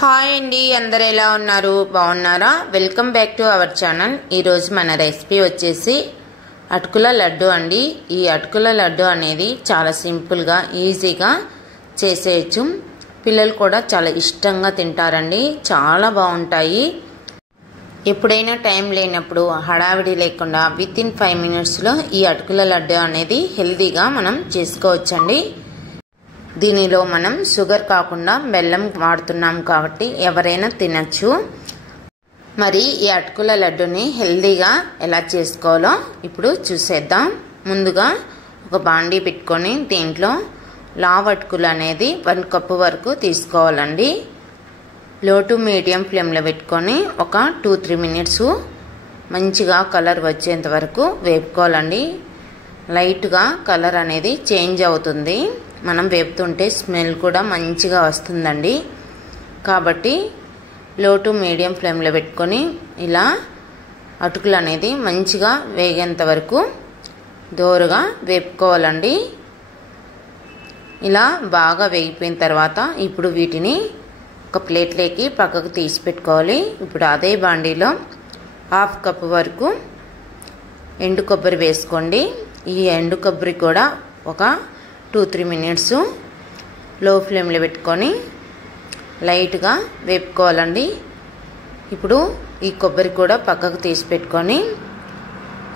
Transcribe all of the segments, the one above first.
Hi అండి, అందరూ ఎలా ఉన్నారు? బాగున్నారా? Welcome back to our channel. ఈరోజు మన రెసిపీ వచ్చేసి అటుకుల లడ్డు అండి. ఈ అటుకుల లడ్డు అనేది చాలా సింపుల్గా ఈజీగా చేసేయచ్చు. పిల్లలు కూడా చాలా ఇష్టంగా తింటారండి. చాలా బాగుంటాయి. ఎప్పుడైనా టైం లేనప్పుడు హడావిడి లేకుండా వితిన్ 5 minutesలో ఈ అటుకుల లడ్డు అనేది హెల్తీగా మనం చేసుకోవచ్చండి. దీనిలో మనం షుగర్ కాకుండా బెల్లం వాడుతున్నాం కాబట్టి ఎవరైనా తినచ్చు. మరి ఈ అటుకుల లడ్డుని హెల్తీగా ఎలా చేసుకోవాలో ఇప్పుడు చూసేద్దాం. ముందుగా ఒక బాండీ పెట్టుకొని దీంట్లో లావ్ అటుకులు అనేది 1 కప్పు వరకు తీసుకోవాలండి. లో టు మీడియం ఫ్లేమ్లో పెట్టుకొని ఒక 2-3 minutes మంచిగా కలర్ వచ్చేంత వరకు వేపుకోవాలండి. లైట్గా కలర్ అనేది చేంజ్ అవుతుంది. మనం వేపుతుంటే స్మెల్ కూడా మంచిగా వస్తుందండి. కాబట్టి లో టు మీడియం ఫ్లేమ్లో పెట్టుకొని ఇలా అటుకులు అనేది మంచిగా వేగేంత వరకు దోరగా వేపుకోవాలండి. ఇలా బాగా వేగిపోయిన తర్వాత ఇప్పుడు వీటిని ఒక ప్లేట్లోకి పక్కకు తీసి పెట్టుకోవాలి. ఇప్పుడు అదే బాండీలో 1/2 కప్పు వరకు ఎండు కొబ్బరి వేసుకోండి. ఈ ఎండు కొబ్బరి కూడా ఒక 2-3 minutes లో ఫ్లేమ్లో పెట్టుకొని లైట్గా వేపుకోవాలండి. ఇప్పుడు ఈ కొబ్బరి కూడా పక్కకు తీసి పెట్టుకొని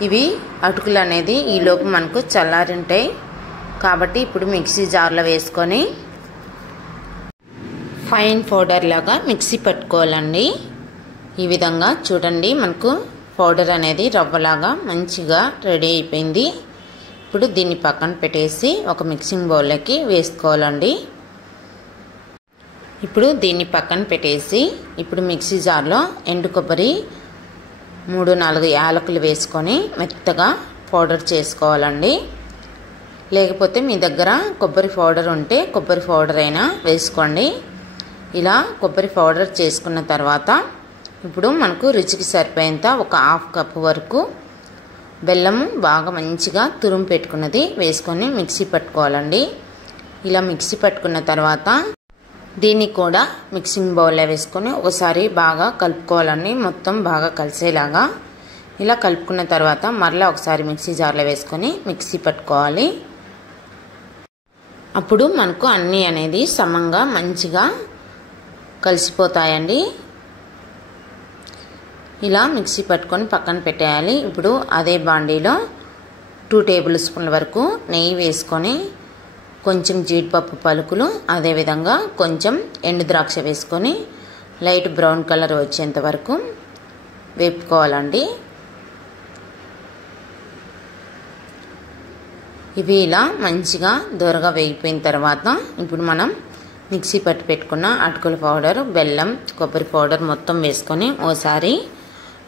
ఇవి అటుకులు అనేది ఈలోపు మనకు చల్లారి ఉంటాయి కాబట్టి ఇప్పుడు మిక్సీ జార్లో వేసుకొని ఫైన్ పౌడర్ లాగా మిక్సీ పట్టుకోవాలండి. ఈ విధంగా చూడండి, మనకు పౌడర్ అనేది రవ్వలాగా మంచిగా రెడీ అయిపోయింది. ఇప్పుడు దీన్ని పక్కన పెట్టేసి ఒక మిక్సింగ్ బౌల్లోకి వేసుకోవాలండి. ఇప్పుడు దీన్ని పక్కన పెట్టేసి ఇప్పుడు మిక్సీ జార్లో ఎండు కొబ్బరి 3-4 యాలకులు వేసుకొని మెత్తగా పౌడర్ చేసుకోవాలండి. లేకపోతే మీ దగ్గర కొబ్బరి పౌడర్ ఉంటే కొబ్బరి పౌడర్ అయినా వేసుకోండి. ఇలా కొబ్బరి పౌడర్ చేసుకున్న తర్వాత ఇప్పుడు మనకు రుచికి సరిపోయేంత ఒక 1/2 కప్పు వరకు బెల్లము బాగా మంచిగా తురుము పెట్టుకున్నది వేసుకొని మిక్సీ పట్టుకోవాలండి. ఇలా మిక్సీ పట్టుకున్న తర్వాత దీన్ని కూడా మిక్సింగ్ బౌల్లో వేసుకొని ఒకసారి బాగా కలుపుకోవాలండి. మొత్తం బాగా కలిసేలాగా ఇలా కలుపుకున్న తర్వాత మరలా ఒకసారి మిక్సీ జార్లో వేసుకొని మిక్సీ పట్టుకోవాలి. అప్పుడు మనకు అన్నీ అనేది సమంగా మంచిగా కలిసిపోతాయండి. ఇలా మిక్సీ పట్టుకొని పక్కన పెట్టేయాలి. ఇప్పుడు అదే బాండీలో 2 tablespoons వరకు నెయ్యి వేసుకొని కొంచెం జీడిపప్పు పలుకులు అదేవిధంగా కొంచెం ఎండు ద్రాక్ష వేసుకొని లైట్ బ్రౌన్ కలర్ వచ్చేంత వరకు వేపుకోవాలండి. ఇవి ఇలా మంచిగా దోరగా వేగిపోయిన తర్వాత ఇప్పుడు మనం మిక్సీ పట్టి పెట్టుకున్న అటుకుల పౌడర్, బెల్లం, కొబ్బరి పౌడర్ మొత్తం వేసుకొని ఓసారి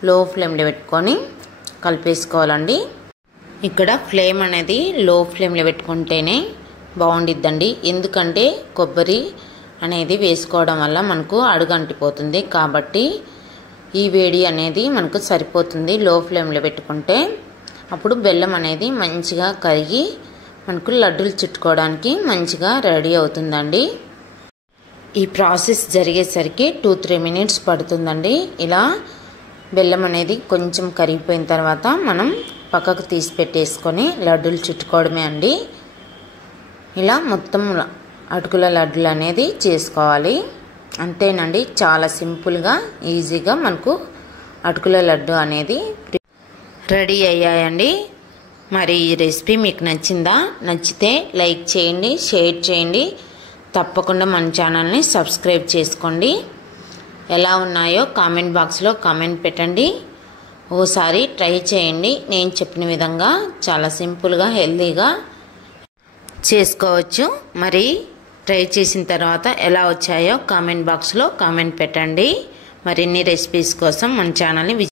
లో ఫ్లేమ్లో పెట్టుకొని కలిపేసుకోవాలండి. ఇక్కడ ఫ్లేమ్ అనేది లో ఫ్లేమ్లో పెట్టుకుంటేనే బాగుండిద్దండి. ఎందుకంటే కొబ్బరి అనేది వేసుకోవడం వల్ల మనకు అడుగంటిపోతుంది కాబట్టి ఈ వేడి అనేది మనకు సరిపోతుంది లో ఫ్లేమ్లో పెట్టుకుంటే. అప్పుడు బెల్లం అనేది మంచిగా కరిగి మనకు లడ్డూలు చుట్టుకోవడానికి మంచిగా రెడీ అవుతుందండి. ఈ ప్రాసెస్ జరిగేసరికి 2-3 minutes పడుతుందండి. ఇలా బెల్లం అనేది కొంచెం కరిగిపోయిన తర్వాత మనం పక్కకు తీసి పెట్టేసుకొని లడ్డూలు చుట్టుకోవడమే అండి. ఇలా మొత్తం అటుకుల లడ్డూలు అనేది చేసుకోవాలి. అంతేనండి, చాలా సింపుల్గా ఈజీగా మనకు అటుకుల లడ్డు అనేది రెడీ అయ్యాయండి. మరి ఈ రెసిపీ మీకు నచ్చిందా? నచ్చితే లైక్ చేయండి, షేర్ చేయండి. తప్పకుండా మన ఛానల్ని సబ్స్క్రైబ్ చేసుకోండి. ఎలా ఉన్నాయో కామెంట్ బాక్స్లో కామెంట్ పెట్టండి. ఓసారి ట్రై చేయండి. నేను చెప్పిన విధంగా చాలా సింపుల్గా హెల్తీగా చేసుకోవచ్చు. మరి ట్రై చేసిన తర్వాత ఎలా వచ్చాయో కామెంట్ బాక్స్లో కామెంట్ పెట్టండి. మరిన్ని రెసిపీస్ కోసం మన ఛానల్ని